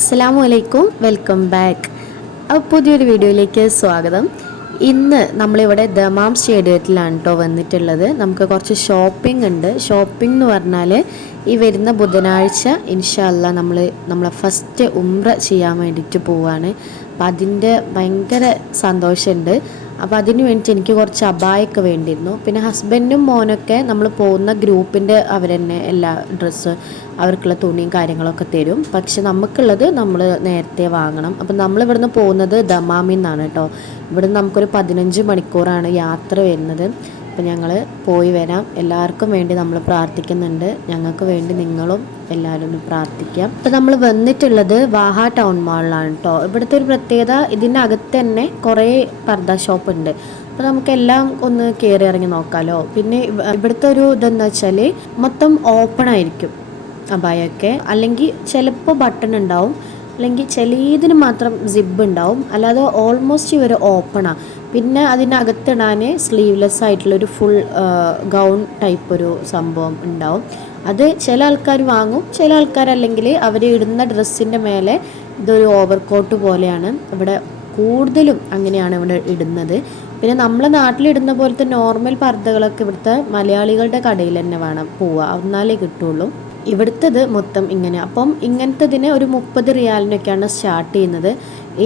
അസ്സലാമു അലൈക്കും, welcome back. അപ്പോൾ പുതിയൊരു വീഡിയോയിലേക്ക് സ്വാഗതം. ഇന്ന് നമ്മളിവിടെ ദമാം സ്റ്റേഡിയത്തിലാണ് കേട്ടോ വന്നിട്ടുള്ളത്. നമുക്ക് കുറച്ച് ഷോപ്പിംഗ് ഉണ്ട്. ഷോപ്പിംഗ് എന്ന് പറഞ്ഞാൽ ഈ വരുന്ന ബുധനാഴ്ച ഇൻഷാ അല്ലാഹ് നമ്മളെ ഫസ്റ്റ് ഉംറ ചെയ്യാൻ വേണ്ടിയിട്ട് പോവുകയാണ്. അപ്പം അതിൻ്റെ ഭയങ്കര സന്തോഷമുണ്ട്. അപ്പോൾ അതിന് വേണ്ടിയിട്ട് എനിക്ക് കുറച്ച് അബായൊക്കെ വേണ്ടിയിരുന്നു. പിന്നെ ഹസ്ബൻഡും മോനൊക്കെ നമ്മൾ പോകുന്ന ഗ്രൂപ്പിൻ്റെ അവർ തന്നെ എല്ലാ ഡ്രസ്സ് അവർക്കുള്ള തുണിയും കാര്യങ്ങളൊക്കെ തരും. പക്ഷെ നമുക്കുള്ളത് നമ്മൾ നേരത്തെ വാങ്ങണം. അപ്പം നമ്മളിവിടുന്ന് പോകുന്നത് ദമാമിൽ നിന്നാണ് കേട്ടോ. ഇവിടുന്ന് നമുക്കൊരു 15 മണിക്കൂറാണ് യാത്ര വരുന്നത്. അപ്പം ഞങ്ങൾ പോയി വരാം. എല്ലാവർക്കും വേണ്ടി നമ്മൾ പ്രാർത്ഥിക്കുന്നുണ്ട്. ഞങ്ങൾക്ക് വേണ്ടി നിങ്ങളും എല്ലാവരും ഒന്ന് പ്രാർത്ഥിക്കാം. അപ്പം നമ്മൾ വന്നിട്ടുള്ളത് വാഹ ടൗൺ മാളിലാണ് കേട്ടോ. ഇവിടുത്തെ ഒരു പ്രത്യേകത, ഇതിൻ്റെ അകത്ത് തന്നെ കുറേ പർദ ഷോപ്പ് ഉണ്ട്. അപ്പോൾ നമുക്കെല്ലാം ഒന്ന് കയറി ഇറങ്ങി നോക്കാമല്ലോ. പിന്നെ ഇവിടുത്തെ ഒരു ഇതെന്ന് വെച്ചാൽ മൊത്തം ഓപ്പൺ ആയിരിക്കും അബായൊക്കെ. അല്ലെങ്കിൽ ചിലപ്പോൾ ബട്ടൺ ഉണ്ടാവും, അല്ലെങ്കിൽ ചിലതിന് മാത്രം സിബ് ഉണ്ടാവും. അല്ലാതെ ഓൾമോസ്റ്റ് ഇവർ ഓപ്പണാണ്. പിന്നെ അതിനകത്തിടാൻ സ്ലീവ്ലെസ് ആയിട്ടുള്ളൊരു ഫുൾ ഗൗൺ ടൈപ്പ് ഒരു സംഭവം ഉണ്ടാവും. അത് ചില ആൾക്കാർ വാങ്ങും, ചില ആൾക്കാർ അല്ലെങ്കിൽ അവർ ഇടുന്ന ഡ്രസ്സിൻ്റെ മേലെ ഇതൊരു ഓവർകോട്ട് പോലെയാണ്. ഇവിടെ കൂടുതലും അങ്ങനെയാണ് ഇവിടെ ഇടുന്നത്. പിന്നെ നമ്മളെ നാട്ടിലിടുന്ന പോലത്തെ നോർമൽ പർദ്ദകളൊക്കെ ഇവിടുത്തെ മലയാളികളുടെ കടയിൽ തന്നെ വേണം പോവുക, എന്നാലേ കിട്ടുള്ളൂ. ഇവിടുത്തത് മൊത്തം ഇങ്ങനെ. അപ്പം ഇങ്ങനത്തതിന് ഒരു 30 റിയാലിനൊക്കെയാണ് സ്റ്റാർട്ട് ചെയ്യുന്നത്.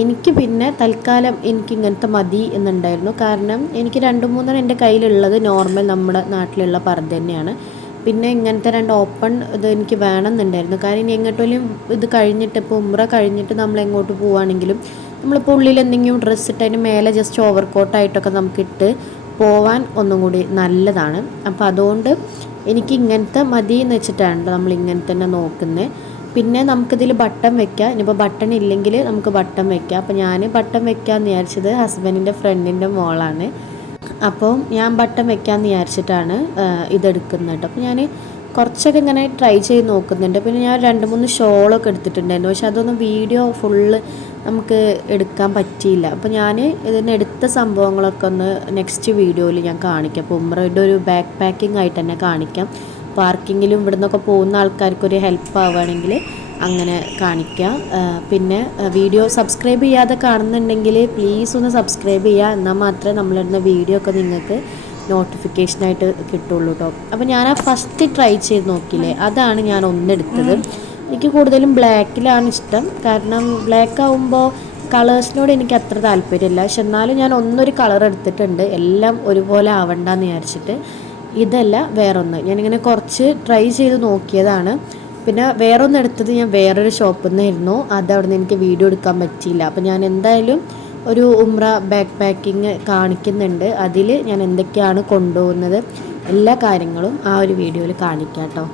എനിക്ക് പിന്നെ തൽക്കാലം എനിക്ക് ഇങ്ങനത്തെ മതി എന്നുണ്ടായിരുന്നു. കാരണം എനിക്ക് 2-3 എൻ്റെ കയ്യിലുള്ളത് നോർമൽ നമ്മുടെ നാട്ടിലുള്ള പർദ്ദ തന്നെയാണ്. പിന്നെ ഇങ്ങനത്തെ 2 ഓപ്പൺ ഇത് എനിക്ക് വേണമെന്നുണ്ടായിരുന്നു. കാരണം ഇനി എങ്ങോട്ടും ഇത് കഴിഞ്ഞിട്ട്, ഇപ്പോൾ ഉംറ കഴിഞ്ഞിട്ട് നമ്മൾ എങ്ങോട്ട് പോവുകയാണെങ്കിലും നമ്മളിപ്പോൾ ഉള്ളിൽ എന്തെങ്കിലും ഡ്രസ്സ് ഇട്ട് അതിന് മേലെ ജസ്റ്റ് ഓവർ കോട്ടായിട്ടൊക്കെ നമുക്കിട്ട് പോവാൻ ഒന്നും കൂടി നല്ലതാണ്. അപ്പോൾ അതുകൊണ്ട് എനിക്ക് ഇങ്ങനത്തെ മതി എന്ന് വെച്ചിട്ടാണ് നമ്മൾ ഇങ്ങനെ തന്നെ നോക്കുന്നത്. പിന്നെ നമുക്കിതിൽ ബട്ടൺ വെക്കാം. ഇനിയിപ്പോൾ ബട്ടൺ ഇല്ലെങ്കിൽ നമുക്ക് ബട്ടൺ വെക്കാം. അപ്പോൾ ഞാൻ ബട്ടൺ വെക്കാമെന്ന് വിചാരിച്ചത് ഹസ്ബൻഡിൻ്റെ ഫ്രണ്ടിൻ്റെ മോളാണ്. അപ്പോൾ ഞാൻ ബട്ടൺ വെക്കാമെന്ന് വിചാരിച്ചിട്ടാണ് ഇതെടുക്കുന്നത് കേട്ടോ. അപ്പോൾ ഞാൻ കുറച്ചൊക്കെ ഇങ്ങനെ ട്രൈ ചെയ്ത് നോക്കുന്നുണ്ട്. പിന്നെ ഞാൻ 2-3 ഷോളൊക്കെ എടുത്തിട്ടുണ്ടായിരുന്നു. പക്ഷെ അതൊന്നും വീഡിയോ ഫുള്ള് നമുക്ക് എടുക്കാൻ പറ്റിയില്ല. അപ്പോൾ ഞാൻ ഇതിനെടുത്ത സംഭവങ്ങളൊക്കെ ഒന്ന് നെക്സ്റ്റ് വീഡിയോയിൽ ഞാൻ കാണിക്കാം. അപ്പോൾ ഉംറയുടെ ഒരു ബാക്ക് പാക്കിംഗ് ആയിട്ട് തന്നെ കാണിക്കാം. പാർക്കിങ്ങിലും ഇവിടെ നിന്നൊക്കെ പോകുന്ന ആൾക്കാർക്കൊരു ഹെൽപ്പ് ആവുകയാണെങ്കിൽ അങ്ങനെ കാണിക്കാം. പിന്നെ വീഡിയോ സബ്സ്ക്രൈബ് ചെയ്യാതെ കാണുന്നുണ്ടെങ്കിൽ പ്ലീസ് ഒന്ന് സബ്സ്ക്രൈബ് ചെയ്യുക. എന്നാൽ മാത്രമേ നമ്മളിടുന്ന വീഡിയോ ഒക്കെ നിങ്ങൾക്ക് നോട്ടിഫിക്കേഷനായിട്ട് കിട്ടുള്ളൂ കേട്ടോ. അപ്പോൾ ഞാൻ ആ ഫസ്റ്റ് ട്രൈ ചെയ്ത് നോക്കിയില്ലേ, അതാണ് ഞാൻ ഒന്നെടുത്തത്. എനിക്ക് കൂടുതലും ബ്ലാക്കിലാണ് ഇഷ്ടം. കാരണം ബ്ലാക്ക് ആകുമ്പോൾ കളേഴ്സിനോട് എനിക്ക് അത്ര താല്പര്യമില്ല. പക്ഷെ എന്നാലും ഞാൻ ഒന്നൊരു കളർ എടുത്തിട്ടുണ്ട്, എല്ലാം ഒരുപോലെ ആവണ്ടെന്ന് വിചാരിച്ചിട്ട്. ഇതല്ല, വേറൊന്ന് ഞാനിങ്ങനെ കുറച്ച് ട്രൈ ചെയ്ത് നോക്കിയതാണ്. പിന്നെ വേറൊന്ന് എടുത്തത് ഞാൻ വേറൊരു ഷോപ്പിൽ നിന്നായിരുന്നു. അത് അവിടെ നിന്ന് എനിക്ക് വീഡിയോ എടുക്കാൻ പറ്റിയില്ല. അപ്പോൾ ഞാൻ എന്തായാലും ഒരു ഉംറ ബാക്ക് പാക്കിങ് കാണിക്കുന്നുണ്ട്. അതിൽ ഞാൻ എന്തൊക്കെയാണ് കൊണ്ടുപോകുന്നത് എല്ലാ കാര്യങ്ങളും ആ ഒരു വീഡിയോയിൽ കാണിക്കാം കേട്ടോ.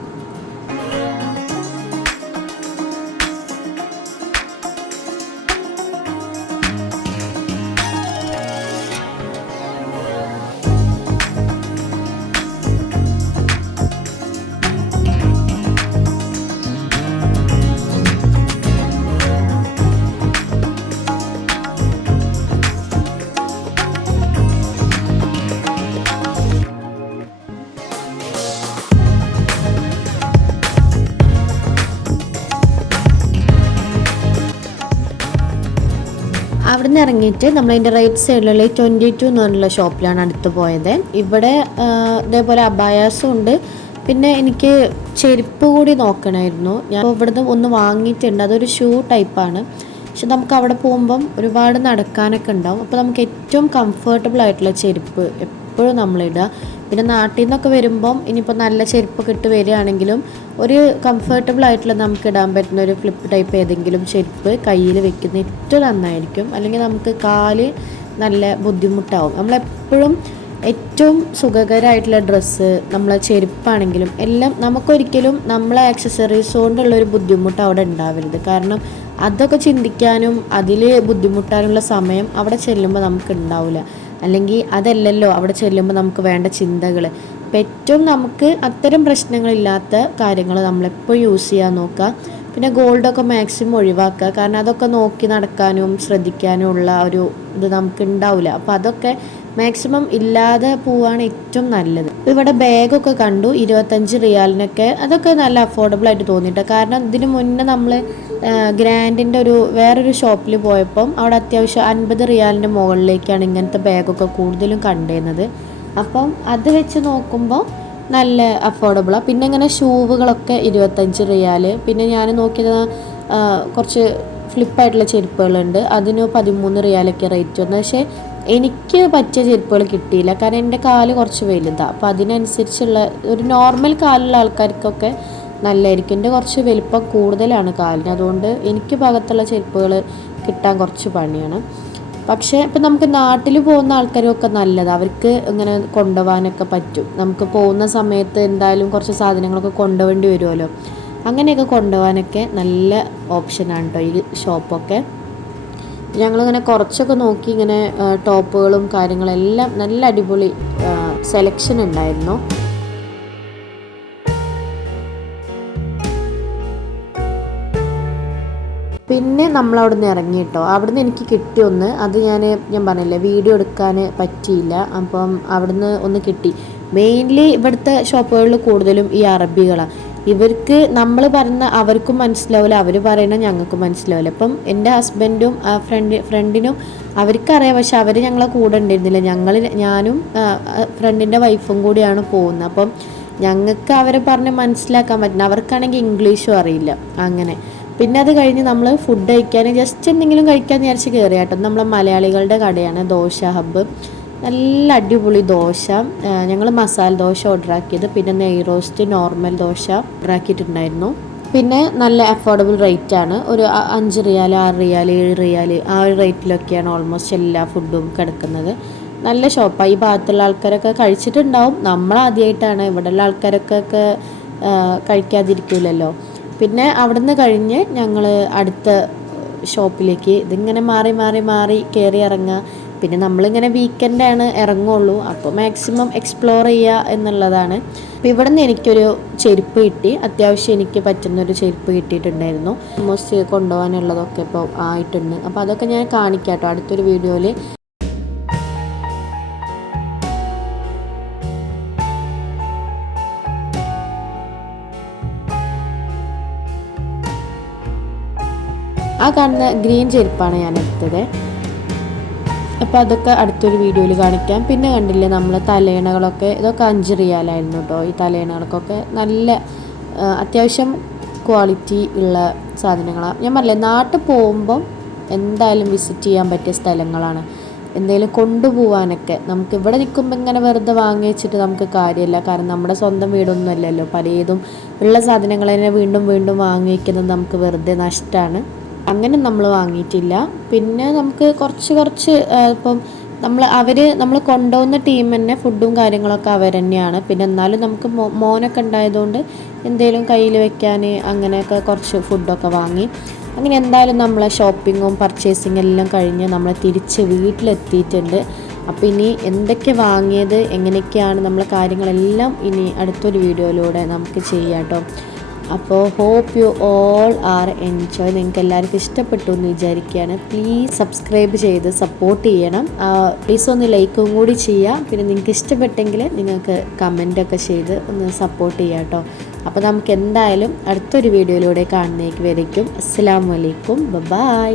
അവിടെ നിന്ന് ഇറങ്ങിയിട്ട് നമ്മളതിൻ്റെ റൈറ്റ് സൈഡിലുള്ള 22 എന്ന് പറഞ്ഞുള്ള ഷോപ്പിലാണ് അടുത്ത് പോയത്. ഇവിടെ ഇതേപോലെ അബായാസും ഉണ്ട്. പിന്നെ എനിക്ക് ചെരുപ്പ് കൂടി നോക്കണമായിരുന്നു. ഞാൻ ഇവിടുന്ന് ഒന്ന് വാങ്ങിയിട്ടുണ്ട്. അതൊരു ഷൂ ടൈപ്പാണ്. പക്ഷെ നമുക്ക് അവിടെ പോകുമ്പം ഒരുപാട് നടക്കാനൊക്കെ ഉണ്ടാവും. അപ്പോൾ നമുക്ക് ഏറ്റവും കംഫർട്ടബിൾ ആയിട്ടുള്ള ചെരുപ്പ് എപ്പോഴും നമ്മളിടുക. പിന്നെ നാട്ടിൽ നിന്നൊക്കെ വരുമ്പം ഇനിയിപ്പോൾ നല്ല ചെരുപ്പൊക്കെ ഇട്ട് വരികയാണെങ്കിലും ഒരു കംഫർട്ടബിൾ ആയിട്ടുള്ള നമുക്ക് ഇടാൻ പറ്റുന്ന ഒരു ഫ്ലിപ്പ് ടൈപ്പ് ഏതെങ്കിലും ചെരുപ്പ് കയ്യിൽ വെക്കുന്ന ഏറ്റവും നന്നായിരിക്കും. അല്ലെങ്കിൽ നമുക്ക് കാല് നല്ല ബുദ്ധിമുട്ടാവും. നമ്മളെപ്പോഴും ഏറ്റവും സുഖകരമായിട്ടുള്ള ഡ്രസ്സ്, നമ്മളെ ചെരുപ്പാണെങ്കിലും എല്ലാം നമുക്കൊരിക്കലും നമ്മളെ ആക്സസറീസ് കൊണ്ടുള്ളൊരു ബുദ്ധിമുട്ട് അവിടെ ഉണ്ടാവരുത്. കാരണം അതൊക്കെ ചിന്തിക്കാനും അതിൽ ബുദ്ധിമുട്ടാനുള്ള സമയം അവിടെ ചെല്ലുമ്പോൾ നമുക്ക് ഉണ്ടാവില്ല. അല്ലെങ്കിൽ അതല്ലല്ലോ അവിടെ ചെല്ലുമ്പോൾ നമുക്ക് വേണ്ട ചിന്തകൾ. അപ്പം ഏറ്റവും നമുക്ക് അത്തരം പ്രശ്നങ്ങളില്ലാത്ത കാര്യങ്ങൾ നമ്മളെപ്പോഴും യൂസ് ചെയ്യാൻ നോക്കുക. പിന്നെ ഗോൾഡൊക്കെ മാക്സിമം ഒഴിവാക്കുക. കാരണം അതൊക്കെ നോക്കി നടക്കാനും ശ്രദ്ധിക്കാനും ഉള്ള ഒരു ഇത് നമുക്ക് ഉണ്ടാവില്ല. അപ്പോൾ അതൊക്കെ മാക്സിമം ഇല്ലാതെ പോവാണ് ഏറ്റവും നല്ലത്. ഇവിടെ ബാഗൊക്കെ കണ്ടു 25 റിയാലിനൊക്കെ, അതൊക്കെ നല്ല അഫോർഡബിൾ ആയിട്ട് തോന്നിയിട്ട്. കാരണം ഇതിന് മുന്നേ നമ്മൾ ഗ്രാൻഡിൻ്റെ വേറൊരു ഷോപ്പിൽ പോയപ്പം അവിടെ അത്യാവശ്യം 50 റിയാലിൻ്റെ മുകളിലേക്കാണ് ഇങ്ങനത്തെ ബാഗൊക്കെ കൂടുതലും കണ്ടിരുന്നത്. അപ്പം അത് വെച്ച് നോക്കുമ്പോൾ നല്ല അഫോർഡബിളാണ്. പിന്നെ ഇങ്ങനെ ഷൂവുകളൊക്കെ 25 റിയാൽ. പിന്നെ ഞാൻ നോക്കിയത് കുറച്ച് ഫ്ലിപ്പായിട്ടുള്ള ചെരുപ്പുകളുണ്ട്, അതിന് 13 റിയാലൊക്കെ റേറ്റ് വന്നത്. പക്ഷേ എനിക്ക് പറ്റിയ ചെരുപ്പുകൾ കിട്ടിയില്ല, കാരണം എൻ്റെ കാല് കുറച്ച് വലുതാണ്. അപ്പോൾ അതിനനുസരിച്ചുള്ള ഒരു നോർമൽ കാലുള്ള ആൾക്കാർക്കൊക്കെ നല്ലതായിരിക്കും. എൻ്റെ കുറച്ച് വലിപ്പം കൂടുതലാണ് കാലിന്, അതുകൊണ്ട് എനിക്ക് ഭാഗത്തുള്ള ചെരുപ്പുകൾ കിട്ടാൻ കുറച്ച് പണിയാണ്. പക്ഷേ ഇപ്പം നമുക്ക് നാട്ടിൽ പോകുന്ന ആൾക്കാരൊക്കെ നല്ലതാണ്, അവർക്ക് ഇങ്ങനെ കൊണ്ടുപോകാനൊക്കെ പറ്റും. നമുക്ക് പോകുന്ന സമയത്ത് എന്തായാലും കുറച്ച് സാധനങ്ങളൊക്കെ കൊണ്ടുപോകേണ്ടി വരുമല്ലോ, അങ്ങനെയൊക്കെ കൊണ്ടുപോകാനൊക്കെ നല്ല ഓപ്ഷനാണ് കേട്ടോ ഈ ഷോപ്പൊക്കെ. ഞങ്ങളിങ്ങനെ കുറച്ചൊക്കെ നോക്കി, ഇങ്ങനെ ടോപ്പുകളും കാര്യങ്ങളെല്ലാം നല്ല അടിപൊളി സെലക്ഷൻ ഉണ്ടായിരുന്നു. പിന്നെ നമ്മളവിടുന്ന് ഇറങ്ങി കേട്ടോ. അവിടുന്ന് എനിക്ക് കിട്ടിയൊന്ന്, അത് ഞാൻ പറഞ്ഞില്ലേ വീഡിയോ എടുക്കാൻ പറ്റിയില്ല, അപ്പം അവിടുന്ന് ഒന്ന് കിട്ടി. മെയിൻലി ഇവിടുത്തെ ഷോപ്പുകളിൽ കൂടുതലും ഈ അറബികളാണ്. ഇവർക്ക് നമ്മൾ പറഞ്ഞ അവർക്കും മനസ്സിലാവില്ല, അവർ പറയണ ഞങ്ങൾക്കും മനസ്സിലാവില്ല. അപ്പം എൻ്റെ ഹസ്ബൻഡും ഫ്രണ്ടിനും അവർക്കറിയാം, പക്ഷെ അവർ ഞങ്ങളെ കൂടെ ഉണ്ടായിരുന്നില്ല. ഞാനും ഫ്രണ്ടിൻ്റെ വൈഫും കൂടിയാണ് പോകുന്നത്. അപ്പം ഞങ്ങൾക്ക് അവരെ പറഞ്ഞ് മനസ്സിലാക്കാൻ പറ്റുന്ന, അവർക്കാണെങ്കിൽ ഇംഗ്ലീഷും അറിയില്ല. അങ്ങനെ പിന്നെ അത് കഴിഞ്ഞ് നമ്മൾ ഫുഡ് കഴിക്കാൻ ജസ്റ്റ് എന്തെങ്കിലും കഴിക്കാൻ വിചാരിച്ച് കയറി കേട്ടോ. നമ്മളെ മലയാളികളുടെ കടയാണ്, ദോശ ഹബ്ബ്. നല്ല അടിപൊളി ദോശ. ഞങ്ങൾ മസാല ദോശ ഓർഡർ ആക്കിയത്, പിന്നെ നെയ് റോസ്റ്റ് നോർമൽ ദോശ ഓർഡർ ആക്കിയിട്ടുണ്ടായിരുന്നു. പിന്നെ നല്ല അഫോർഡബിൾ റേറ്റാണ്, ഒരു 5 റിയാൽ 6 റിയാൽ 7 റിയാൽ ആ ഒരു റേറ്റിലൊക്കെയാണ് ഓൾമോസ്റ്റ് എല്ലാ ഫുഡും കിടക്കുന്നത്. നല്ല ഷോപ്പാണ്. ഈ ഭാഗത്തുള്ള ആൾക്കാരൊക്കെ കഴിച്ചിട്ടുണ്ടാവും, നമ്മളാദ്യമായിട്ടാണ്, ഇവിടെയുള്ള ആൾക്കാരൊക്കെ കഴിക്കാതിരിക്കില്ലല്ലോ. പിന്നെ അവിടുന്ന് കഴിഞ്ഞ് ഞങ്ങൾ അടുത്ത ഷോപ്പിലേക്ക് ഇതിങ്ങനെ മാറി കയറി ഇറങ്ങുക. പിന്നെ നമ്മളിങ്ങനെ വീക്കെൻഡാണ് ഇറങ്ങുള്ളൂ, അപ്പോൾ മാക്സിമം എക്സ്പ്ലോർ ചെയ്യുക എന്നുള്ളതാണ്. അപ്പോൾ ഇവിടെ നിന്ന് എനിക്കൊരു ചെരുപ്പ് കിട്ടി, അത്യാവശ്യം എനിക്ക് പറ്റുന്നൊരു ചെരുപ്പ് കിട്ടിയിട്ടുണ്ടായിരുന്നു. ഓൾമോസ്റ്റ് കൊണ്ടുപോകാനുള്ളതൊക്കെ ഇപ്പോൾ ആയിട്ടുണ്ട്. അപ്പോൾ അതൊക്കെ ഞാൻ കാണിക്കാം കേട്ടോ അടുത്തൊരു വീഡിയോയിൽ. ആ കാണുന്ന ഗ്രീൻ ചെരുപ്പാണ് ഞാൻ എടുത്തത്. അപ്പോൾ അതൊക്കെ അടുത്തൊരു വീഡിയോയിൽ കാണിക്കാം. പിന്നെ കണ്ടില്ലേ നമ്മൾ തലയിണകളൊക്കെ, ഇതൊക്കെ 5 റിയാലായിരുന്നു കേട്ടോ. ഈ തലയിണകൾക്കൊക്കെ നല്ല അത്യാവശ്യം ക്വാളിറ്റി ഉള്ള സാധനങ്ങളാണ്. ഞാൻ പറഞ്ഞില്ലേ നാട്ടിൽ പോകുമ്പം എന്തായാലും വിസിറ്റ് ചെയ്യാൻ പറ്റിയ സ്ഥലങ്ങളാണ്. എന്തെങ്കിലും കൊണ്ടുപോകാനൊക്കെ നമുക്ക് ഇവിടെ നിൽക്കുമ്പോൾ ഇങ്ങനെ വെറുതെ വാങ്ങി വെച്ചിട്ട് നമുക്ക് കാര്യമില്ല, കാരണം നമ്മുടെ സ്വന്തം വീടൊന്നും അല്ലല്ലോ. പലതും ഉള്ള സാധനങ്ങൾ തന്നെ വീണ്ടും വീണ്ടും വാങ്ങി വയ്ക്കുന്നത് നമുക്ക് വെറുതെ നഷ്ടമാണ്. അങ്ങനെ നമ്മൾ വാങ്ങിയിട്ടില്ല. പിന്നെ നമുക്ക് കുറച്ച് ഇപ്പം നമ്മൾ കൊണ്ടുപോകുന്ന ടീം തന്നെ ഫുഡും കാര്യങ്ങളൊക്കെ അവർ തന്നെയാണ്. പിന്നെ എന്നാലും നമുക്ക് മോനൊക്കെ ഉണ്ടായതുകൊണ്ട് എന്തെങ്കിലും കയ്യിൽ വെക്കാൻ അങ്ങനെയൊക്കെ കുറച്ച് ഫുഡൊക്കെ വാങ്ങി. അങ്ങനെ എന്തായാലും നമ്മളെ ഷോപ്പിങ്ങും പർച്ചേസിങ് എല്ലാം കഴിഞ്ഞ് നമ്മൾ തിരിച്ച് വീട്ടിലെത്തിയിട്ടുണ്ട്. അപ്പോൾ ഇനി എന്തൊക്കെ വാങ്ങിയത്, എങ്ങനെയൊക്കെയാണ് നമ്മളെ കാര്യങ്ങളെല്ലാം ഇനി അടുത്തൊരു വീഡിയോയിലൂടെ നമുക്ക് ചെയ്യാം കേട്ടോ. അപ്പോൾ hope you all are enjoy. നിങ്ങൾക്ക് എല്ലാവർക്കും ഇഷ്ടപ്പെട്ടു എന്ന് വിചാരിക്കുകയാണ്. പ്ലീസ് സബ്സ്ക്രൈബ് ചെയ്ത് സപ്പോർട്ട് ചെയ്യണം. പ്ലീസ് ഒന്ന് ലൈക്കും കൂടി ചെയ്യാം. പിന്നെ നിങ്ങൾക്ക് ഇഷ്ടപ്പെട്ടെങ്കിൽ നിങ്ങൾക്ക് കമൻറ്റൊക്കെ ചെയ്ത് ഒന്ന് സപ്പോർട്ട് ചെയ്യാം കേട്ടോ. അപ്പോൾ നമുക്ക് എന്തായാലും അടുത്തൊരു വീഡിയോയിലൂടെ കാണുന്നേക്ക് വരയ്ക്കും. അസ്സലാമു അലൈക്കും, ബൈ.